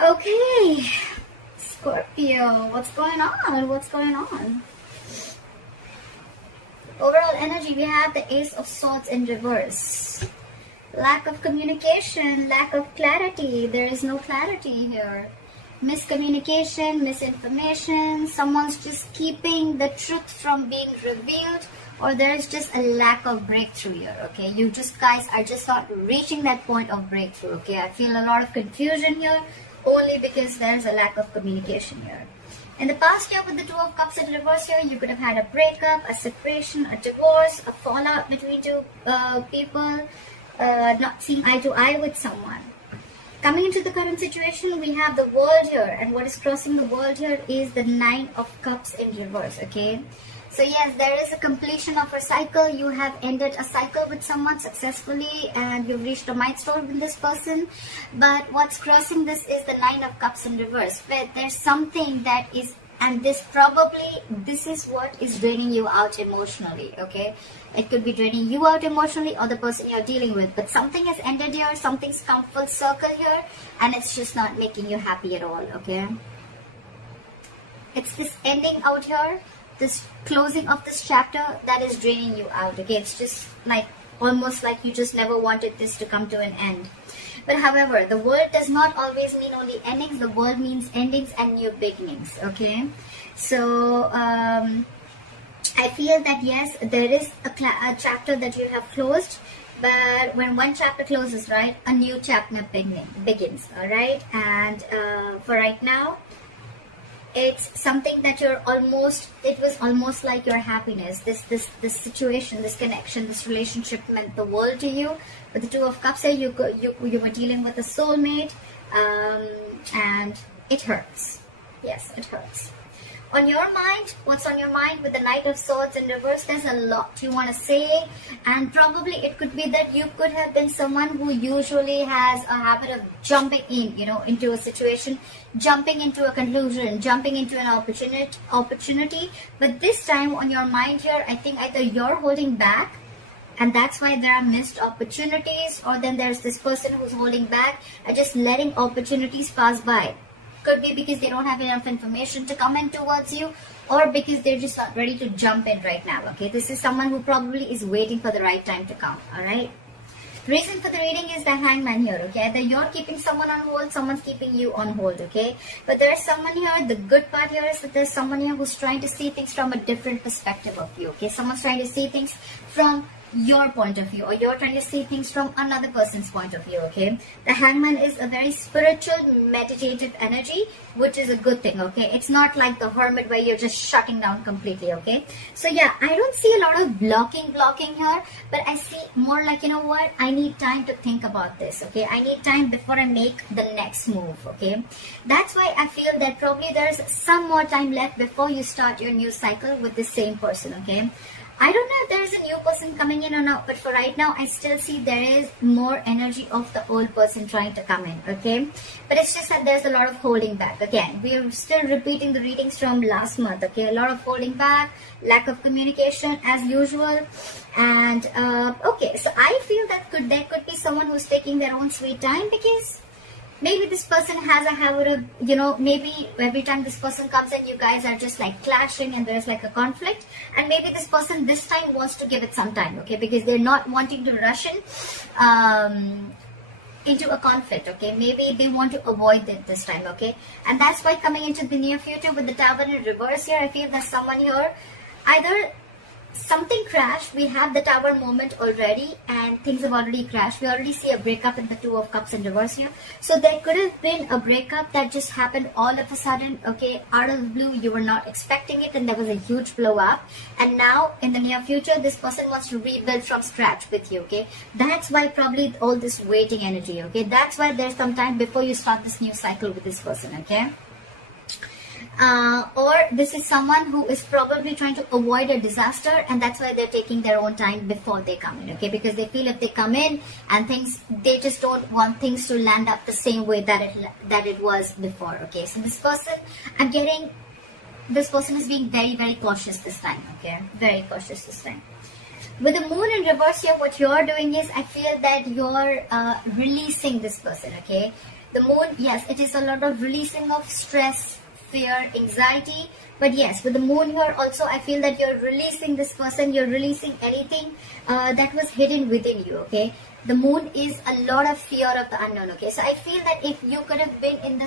Okay, Scorpio, what's going on? What's going on? Overall energy, we have the Ace of Swords in reverse. Lack of communication, lack of clarity. There is no clarity here. Miscommunication, misinformation. Someone's just keeping the truth from being revealed, or there is just a lack of breakthrough here. Okay, you just guys are just not reaching that point of breakthrough. Okay, I feel a lot of confusion here only because there's a lack of communication here. In the past year with the Two of Cups in reverse here, you could have had a breakup, a separation, a divorce, a fallout between two people, not seeing eye to eye with someone. Coming into the current situation, we have the World here, and what is crossing the World here is the Nine of Cups in reverse, okay? So yes, there is a completion of a cycle. You have ended a cycle with someone successfully and you've reached a milestone with this person. But what's crossing this is the Nine of Cups in reverse, where there's something that is, and this is what is draining you out emotionally, okay? It could be draining you out emotionally or the person you're dealing with. But something has ended here, something's come full circle here, and it's just not making you happy at all, okay? It's this ending out here, this closing of this chapter that is draining you out, okay? It's just like almost like you just never wanted this to come to an end. But however, the world does not always mean only endings. The world means endings and new beginnings, okay? So I feel that yes, there is a chapter that you have closed, but when one chapter closes, right, a new chapter begins, all right? And for right now, it's something that it was almost like your happiness. This situation, this connection, this relationship meant the world to you. With the Two of Cups here, you were dealing with a soulmate, and it hurts. Yes, it hurts. On your mind, what's on your mind with the Knight of Swords in reverse? There's a lot you want to say, and probably it could be that you could have been someone who usually has a habit of jumping in, into a situation, jumping into a conclusion, jumping into an opportunity. But this time on your mind here, I think either you're holding back, and that's why there are missed opportunities, or then there's this person who's holding back and just letting opportunities pass by. Could be because they don't have enough information to come in towards you, or because they're just not ready to jump in right now, okay? This is someone who probably is waiting for the right time to come, all right? Reason for the reading is the Hangman here, okay? Either you're keeping someone on hold, someone's keeping you on hold, okay? But there's someone here, the good part here is that there's someone here who's trying to see things from a different perspective of you, okay? Someone's trying to see things from your point of view, or you're trying to see things from another person's point of view, okay? The Hangman is a very spiritual, meditative energy, which is a good thing, okay? It's not like the Hermit where you're just shutting down completely, okay? So yeah, I don't see a lot of blocking here, but I see more like, you know what, I need time to think about this, okay? I need time before I make the next move, okay? That's why I feel that probably there's some more time left before you start your new cycle with the same person, okay? I don't know if there is a new person coming in or not, but for right now, I still see there is more energy of the old person trying to come in, okay? But it's just that there's a lot of holding back. Again, we are still repeating the readings from last month, okay? A lot of holding back, lack of communication as usual. And, okay, so I feel that there could be someone who's taking their own sweet time, because maybe this person has a habit of, maybe every time this person comes in, you guys are just like clashing and there's like a conflict. And maybe this person this time wants to give it some time, okay? Because they're not wanting to rush in into a conflict, okay? Maybe they want to avoid it this time, okay? And that's why coming into the near future with the Tower in reverse here, I feel that someone here, either something crashed, we have the Tower moment already, and things have already crashed. We already see a breakup in the Two of Cups in reverse here. So there could have been a breakup that just happened all of a sudden, okay, out of the blue. You were not expecting it, and there was a huge blow up. And now in the near future, this person wants to rebuild from scratch with you, okay? That's why probably all this waiting energy, okay? That's why there's some time before you start this new cycle with this person, okay? Or this is someone who is probably trying to avoid a disaster, and that's why they're taking their own time before they come in, okay? Because they feel if they come in and they just don't want things to land up the same way that it was before, okay? So this person, this person is being very, very cautious this time, okay? Very cautious this time. With the Moon in reverse here, what you're doing is, I feel that you're releasing this person, okay? The moon, yes, it is a lot of releasing of stress, fear, anxiety. But yes, with the moon here also, I feel that you're releasing this person, you're releasing anything that was hidden within you, okay? The moon is a lot of fear of the unknown, okay? So I feel that if you could have been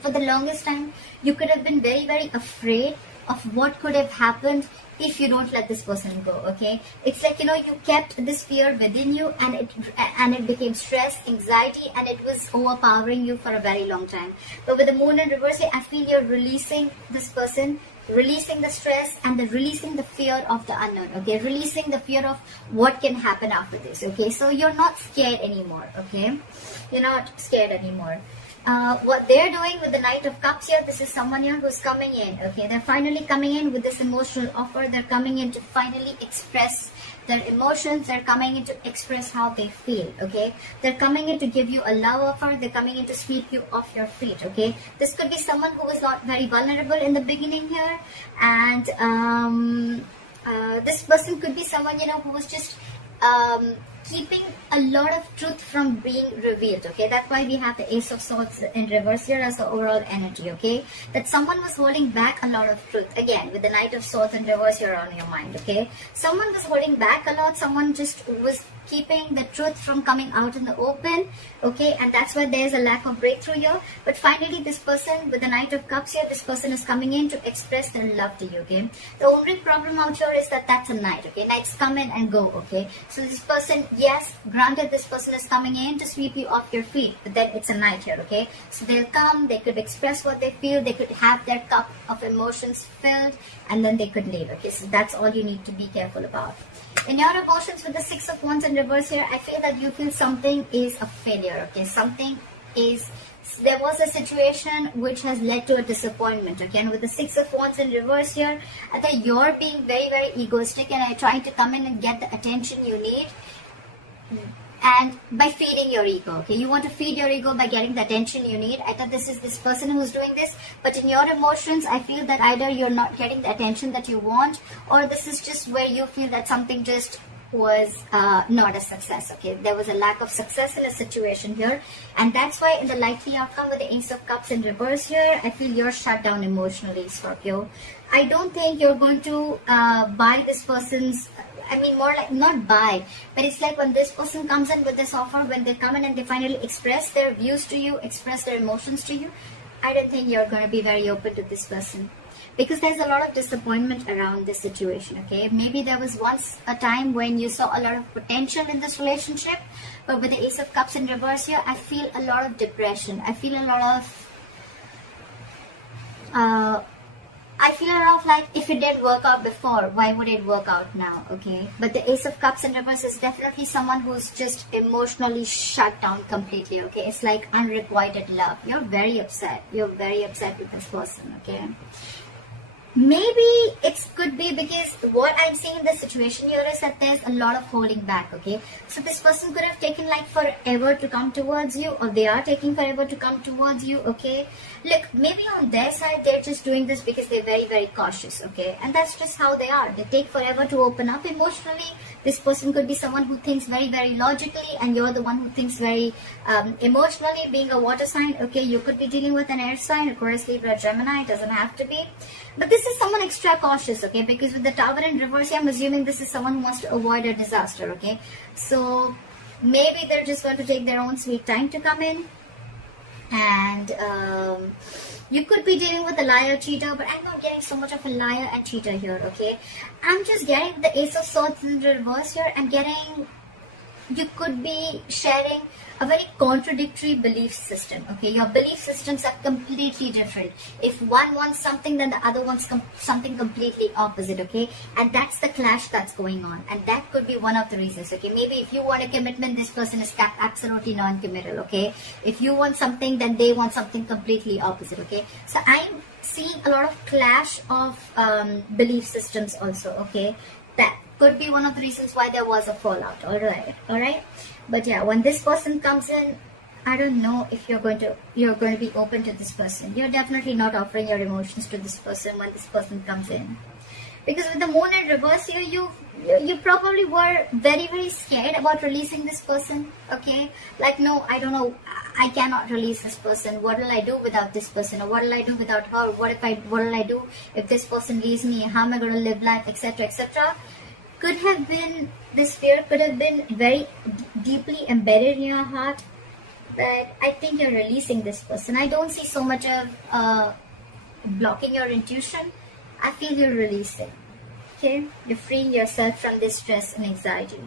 for the longest time, you could have been very, very afraid of what could have happened if you don't let this person go, okay? It's like, you kept this fear within you, and it became stress, anxiety, and it was overpowering you for a very long time. But with the moon in reverse, I feel you're releasing this person, releasing the stress, and releasing the fear of the unknown, okay? Releasing the fear of what can happen after this, okay? So you're not scared anymore, okay? You're not scared anymore. What they're doing with the Knight of Cups here, this is someone here who's coming in, okay? They're finally coming in with this emotional offer. They're coming in to finally express their emotions. They're coming in to express how they feel, okay? They're coming in to give you a love offer. They're coming in to sweep you off your feet, okay? This could be someone who was not very vulnerable in the beginning here, and this person could be someone, who was just keeping a lot of truth from being revealed, okay? That's why we have the Ace of Swords in reverse here as the overall energy, okay? That someone was holding back a lot of truth. Again, with the Knight of Swords in reverse here on your mind, okay? Someone was holding back a lot. Someone just was keeping the truth from coming out in the open, okay? And that's why there's a lack of breakthrough here. But finally, this person with the Knight of Cups here, this person is coming in to express their love to you, okay? The only problem out here is that that's a knight, okay? Knights come in and go, okay? So this person, yes, granted, this person is coming in to sweep you off your feet, but then it's a knight here, okay? So they'll come, they could express what they feel, they could have their cup of emotions filled, and then they could leave, okay? So that's all you need to be careful about. In your emotions with the Six of Wands in reverse here, I feel that you feel something is a failure, okay? There was a situation which has led to a disappointment, okay? And with the Six of Wands in reverse here, I think you're being very, very egoistic and are trying to come in and get the attention you need. And by feeding your ego, okay? You want to feed your ego by getting the attention you need. I thought this is this person who's doing this, but in your emotions, I feel that either you're not getting the attention that you want, or this is just where you feel that something just was not a success, okay? There was a lack of success in a situation here, and that's why in the likely outcome with the Ace of Cups in reverse here, I feel you're shut down emotionally, Scorpio. I don't think you're going to buy this person's, more like not buy, but it's like when this person comes in with this offer, when they come in and they finally express their views to you, express their emotions to you, I don't think you're going to be very open to this person. Because there's a lot of disappointment around this situation, okay? Maybe there was once a time when you saw a lot of potential in this relationship, but with the Ace of Cups in reverse here, I feel a lot of depression. I feel a lot of like, if it didn't work out before, why would it work out now, okay? But the Ace of Cups in reverse is definitely someone who's just emotionally shut down completely, okay? It's like unrequited love. You're very upset. You're very upset with this person, okay? Maybe it could be because what I'm seeing in this situation here is that there's a lot of holding back, okay? So this person could have taken like forever to come towards you, or they are taking forever to come towards you, okay? Look, maybe on their side, they're just doing this because they're very, very cautious, okay? And that's just how they are. They take forever to open up emotionally. This person could be someone who thinks very, very logically, and you're the one who thinks very emotionally, being a water sign, okay? You could be dealing with an air sign, Aquarius, Libra, Gemini, it doesn't have to be. But this is someone extra cautious, okay? Because with the Tower in reverse, I'm assuming this is someone who wants to avoid a disaster, okay? So maybe they're just going to take their own sweet time to come in. And you could be dealing with a liar, cheater, but I'm not getting so much of a liar and cheater here, okay? I'm just getting the Ace of Swords in reverse here. I'm getting, you could be sharing a very contradictory belief system, okay? Your belief systems are completely different. If one wants something, then the other wants something completely opposite, okay? And that's the clash that's going on, and that could be one of the reasons, okay? Maybe if you want a commitment, this person is absolutely non-committal, okay? If you want something, then they want something completely opposite, okay? So I'm seeing a lot of clash of belief systems also, okay? That could be one of the reasons why there was a fallout, all right? But yeah, when this person comes in, I don't know if you're going to be open to this person. You're definitely not offering your emotions to this person when this person comes in. Because with the moon in reverse here, you probably were very scared about releasing this person. Okay, like, no, I don't know, I cannot release this person. What will I do without this person? Or what will I do without her? What will I do if this person leaves me? How am I going to live life, etc., etc.? Could have been, this fear could have been very deeply embedded in your heart. But I think you're releasing this person. I don't see so much of blocking your intuition. I feel you're releasing. Okay, you're freeing yourself from this stress and anxiety.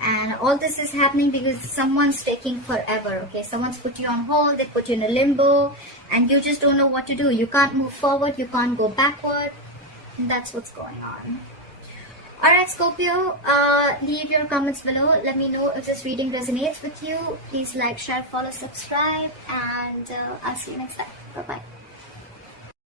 And all this is happening because someone's taking forever. Okay, someone's put you on hold, they put you in a limbo, and you just don't know what to do. You can't move forward, you can't go backward. And that's what's going on. Alright, Scorpio, leave your comments below. Let me know if this reading resonates with you. Please like, share, follow, subscribe, and I'll see you next time. Bye-bye.